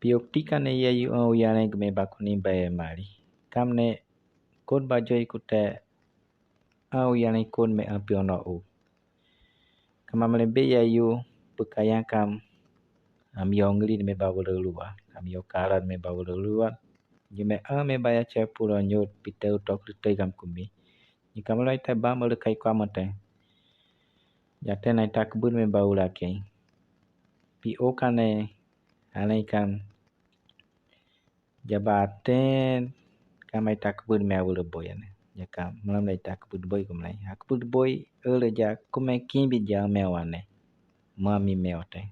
Pioktikan ya yu uyane keme bakuni bae mali. Kamne kon bajoi kute uyane kon me apiono u. Kamamlembe ya yu bekaya kam amyongli me bawulua. Amyokaran me bawulua. Jume me baya chepuro nyot piteu tok rite kam kumi. Jikamlai te ba melekai kwamate. Jate nai tak kebun me bawulake. Pi okane anaikan jabaten kamai tak kebun me awul boy ane. Jaka malam lai tak kebun boy kumlai. Kebun boy eleja kume kimbi ja me wane. Mami me ote.